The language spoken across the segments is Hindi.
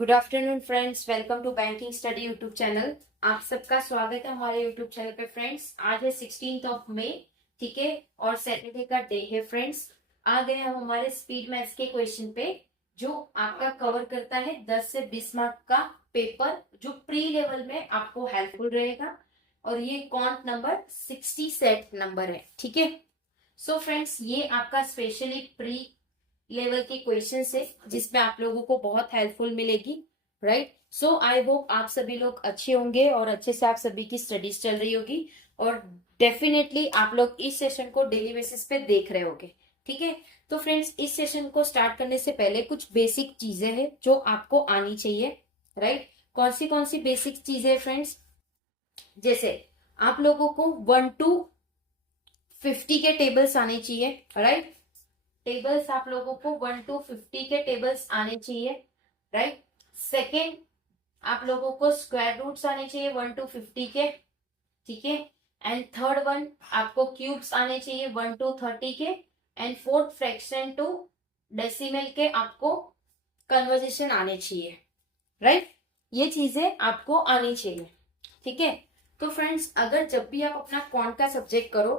Good afternoon friends, welcome to banking study YouTube channel. आप सबका स्वागत है हमारे यूट्यूब चैनल पे। फ्रेंड्स, आज है 16th ऑफ मई, ठीक है, और सैटरडे का डे है। फ्रेंड्स, आ गए हम हमारे स्पीड मैथ्स के क्वेश्चन पे, जो आपका कवर करता है 10 से 20 मार्क का पेपर, जो प्री लेवल में आपको हेल्पफुल रहेगा। और ये कॉन्ट नंबर 60 सेट नंबर है, ठीक है। सो फ्रेंड्स, ये आपका स्पेशली प्री लेवल के क्वेश्चंस है, जिसमें आप लोगों को बहुत हेल्पफुल मिलेगी, राइट। सो आई होप आप सभी लोग अच्छे होंगे और अच्छे से आप सभी की स्टडीज चल रही होगी, और डेफिनेटली आप लोग इस सेशन को डेली बेसिस पे देख रहे होंगे, ठीक है। तो फ्रेंड्स, इस सेशन को स्टार्ट करने से पहले कुछ बेसिक चीजें हैं जो आपको आनी चाहिए, राइट। कौन सी बेसिक चीजें फ्रेंड्स? जैसे आप लोगों को 1 to 50 के टेबल्स आने चाहिए, राइट। टेबल्स आप लोगों को 1 to 50 के टेबल्स आने चाहिए, राइट। सेकेंड, आप लोगों को स्क्वायर रूट्स आने चाहिए 1 to 50 के, ठीक है। एंड थर्ड वन, आपको क्यूब्स आने चाहिए 1 to 30 के। And fourth, fraction to decimal के आपको कन्वर्जेशन आने चाहिए, राइट। ये चीजें आपको आनी चाहिए, ठीक है। तो फ्रेंड्स, अगर जब भी आप अपना क्वांट का सब्जेक्ट करो,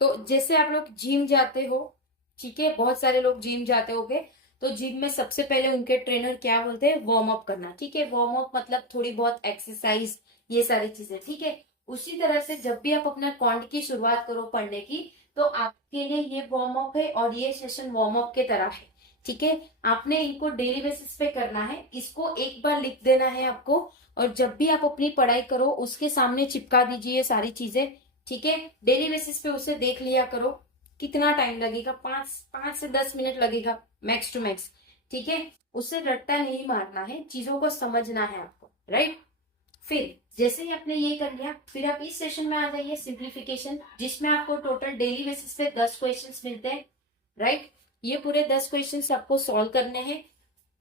तो जैसे आप लोग जिम जाते हो, ठीक है, बहुत सारे लोग जिम जाते होंगे, तो जिम में सबसे पहले उनके ट्रेनर क्या बोलते हैं? वार्म अप करना, ठीक है। वार्म अप मतलब थोड़ी बहुत एक्सरसाइज, ये सारी चीजें, ठीक है। उसी तरह से जब भी आप अपना क्वांट की शुरुआत करो पढ़ने की, तो आपके लिए ये वार्म अप है और ये सेशन वार्म अप के तरह है, ठीक है। आपने इनको डेली बेसिस पे करना है, इसको एक बार लिख देना है आपको, और जब भी आप अपनी पढ़ाई करो उसके सामने चिपका दीजिए ये सारी चीजें, ठीक है। डेली बेसिस पे उसे देख लिया करो। कितना टाइम लगेगा? 5 से 10 मिनट लगेगा मैक्स टू मैक्स, ठीक है। उससे रट्टा नहीं मारना है, चीजों को समझना है आपको, राइट। फिर जैसे ही आपने ये कर लिया, फिर आप इस सेशन में आ जाइए सिंप्लीफिकेशन, जिसमें आपको टोटल डेली बेसिस पे 10 क्वेश्चंस मिलते हैं, राइट। ये पूरे 10 क्वेश्चंस आपको सॉल्व करने हैं।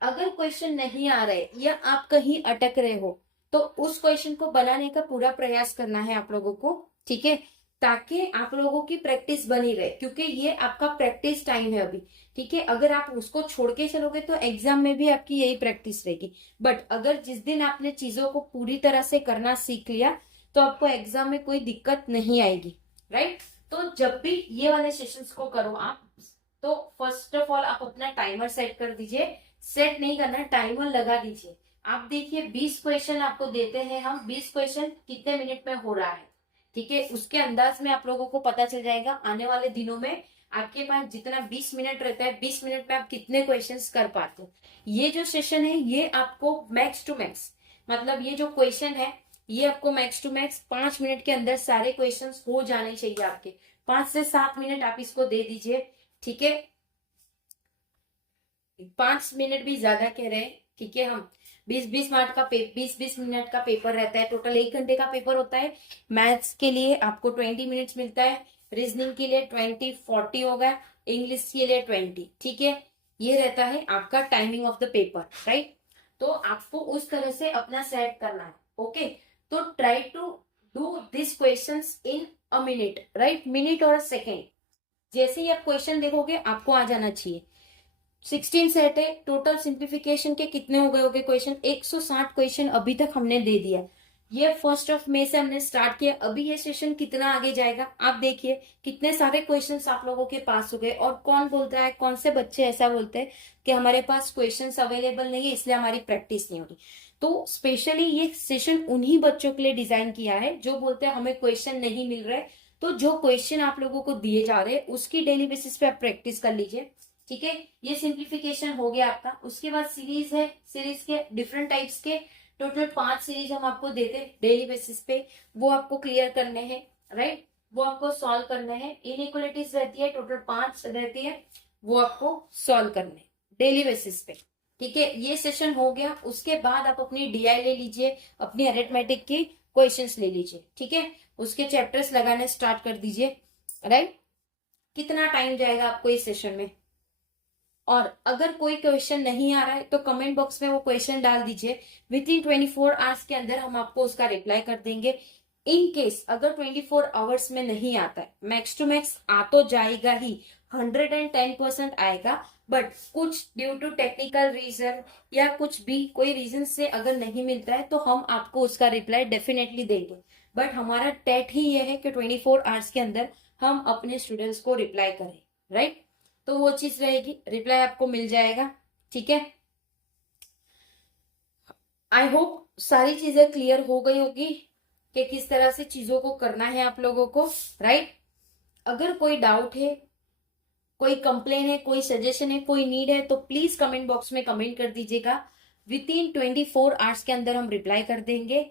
अगर क्वेश्चन नहीं आ रहे या आप कहीं अटक रहे हो, तो उस क्वेश्चन को बनाने का पूरा प्रयास करना है आप लोगों को, ठीक है, ताकि आप लोगों की प्रैक्टिस बनी रहे, क्योंकि ये आपका प्रैक्टिस टाइम है अभी, ठीक है। अगर आप उसको छोड़ के चलोगे तो एग्जाम में भी आपकी यही प्रैक्टिस रहेगी। बट अगर जिस दिन आपने चीजों को पूरी तरह से करना सीख लिया, तो आपको एग्जाम में कोई दिक्कत नहीं आएगी, राइट। तो जब भी ये वाले सेशंस को करो आप, तो फर्स्ट ऑफ ऑल आप अपना टाइमर सेट कर दीजिए। सेट नहीं करना, टाइमर लगा दीजिए। आप देखिए 20 क्वेश्चन आपको देते हैं हम, 20 क्वेश्चन कितने मिनट में हो रहा है, ठीक है। उसके अंदाज में आप लोगों को पता चल जाएगा आने वाले दिनों में आपके पास जितना 20 मिनट रहता है, 20 मिनट में आप कितने क्वेश्चंस कर पाते हो। ये जो सेशन है ये आपको मैक्स टू मैक्स, मतलब ये जो क्वेश्चन है ये आपको मैक्स टू मैक्स 5 मिनट के अंदर सारे क्वेश्चंस हो जाने चाहिए आपके। 5 से 7 मिनट आप इसको दे दीजिए, ठीक है। 5 मिनट भी ज्यादा कह रहे हैं, ठीक है। हम 20 मिनट का पेपर रहता है, टोटल 1 घंटे का पेपर होता है। मैथ्स के लिए आपको 20 मिनट्स मिलता है, रीजनिंग के लिए 20-40 होगा, इंग्लिश के लिए 20, ठीक है। ये रहता है आपका timing of the paper, right. तो आपको उस तरह से अपना सेट करना है, ओके। तो try to do this question in a minute, right, minute और सेकेंड। जैसे ही आप क्वेश्चन देखोगे आपको आ जाना चाहिए। 16 सेट है, टोटल सिंप्लीफिकेशन के कितने हो गए होंगे क्वेश्चन? 160 क्वेश्चन अभी तक हमने दे दिया। ये 1 मई से हमने स्टार्ट किया, अभी ये सेशन कितना आगे जाएगा आप देखिए। कितने सारे क्वेश्चंस आप लोगों के पास हो गए। और कौन बोलता है, कौन से बच्चे ऐसा बोलते हैं कि हमारे पास क्वेश्चंस अवेलेबल नहीं है इसलिए हमारी प्रैक्टिस नहीं होगी? तो स्पेशली ये सेशन उन्हीं बच्चों के लिए डिजाइन किया है जो बोलते हैं हमें क्वेश्चन नहीं मिल रहे। तो जो क्वेश्चन आप लोगों को दिए जा रहे हैं उसकी डेली बेसिस पे आप प्रैक्टिस कर लीजिए, ठीक है। ये सिंप्लीफिकेशन हो गया आपका। उसके बाद सीरीज है, सीरीज के डिफरेंट टाइप्स के टोटल 5 सीरीज हम आपको देते हैं डेली बेसिस पे, वो आपको क्लियर करने हैं, राइट। वो आपको सॉल्व करने हैं। इनइक्वालिटीज रहती है, टोटल 5 रहती है, वो आपको सॉल्व करने डेली बेसिस पे, ठीक है। ये सेशन हो गया। उसके बाद आप अपनी डीआई ले लीजिए, अपनी अरिथमेटिक की क्वेश्चंस ले लीजिए, ठीक है। उसके चैप्टर्स लगाने स्टार्ट कर दीजिए, राइट। कितना टाइम जाएगा आपको इस सेशन में? और अगर कोई क्वेश्चन नहीं आ रहा है तो कमेंट बॉक्स में वो क्वेश्चन डाल दीजिए। विद इन 24 आवर्स के अंदर हम आपको उसका रिप्लाई कर देंगे। इन केस अगर 24 आवर्स में नहीं आता है, मैक्स टू मैक्स आ तो जाएगा ही, 110% आएगा। बट कुछ ड्यू टू टेक्निकल रीजन या कुछ भी कोई रीजन से अगर नहीं मिलता है तो हम आपको उसका रिप्लाई डेफिनेटली देंगे। बट हमारा टेट ही ये है कि 24 आवर्स के अंदर हम अपने स्टूडेंट्स को रिप्लाई करें, राइट। तो वो चीज रहेगी, रिप्लाई आपको मिल जाएगा, ठीक है। आई होप सारी चीजें क्लियर हो गई होगी कि किस तरह से चीजों को करना है आप लोगों को, राइट। अगर कोई डाउट है, कोई कंप्लेन है, कोई सजेशन है, कोई नीड है, तो प्लीज कमेंट बॉक्स में कमेंट कर दीजिएगा। विद इन 24 आवर्स के अंदर हम रिप्लाई कर देंगे।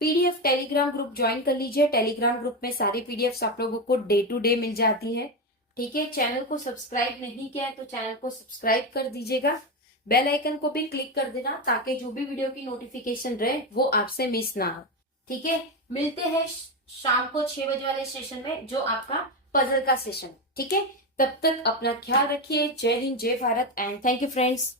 पीडीएफ टेलीग्राम ग्रुप ज्वाइन कर लीजिए। टेलीग्राम ग्रुप में सारी पीडीएफ आप लोगों को डे टू डे मिल जाती है, ठीक है। चैनल को सब्सक्राइब नहीं किया है तो चैनल को सब्सक्राइब कर दीजिएगा। बेल आइकन को भी क्लिक कर देना ताकि जो भी वीडियो की नोटिफिकेशन रहे वो आपसे मिस ना हो, ठीक है। मिलते हैं शाम को 6 बजे वाले सेशन में, जो आपका पजल का सेशन, ठीक है। तब तक अपना ख्याल रखिए। जय हिंद, जय Bharat and thank you friends.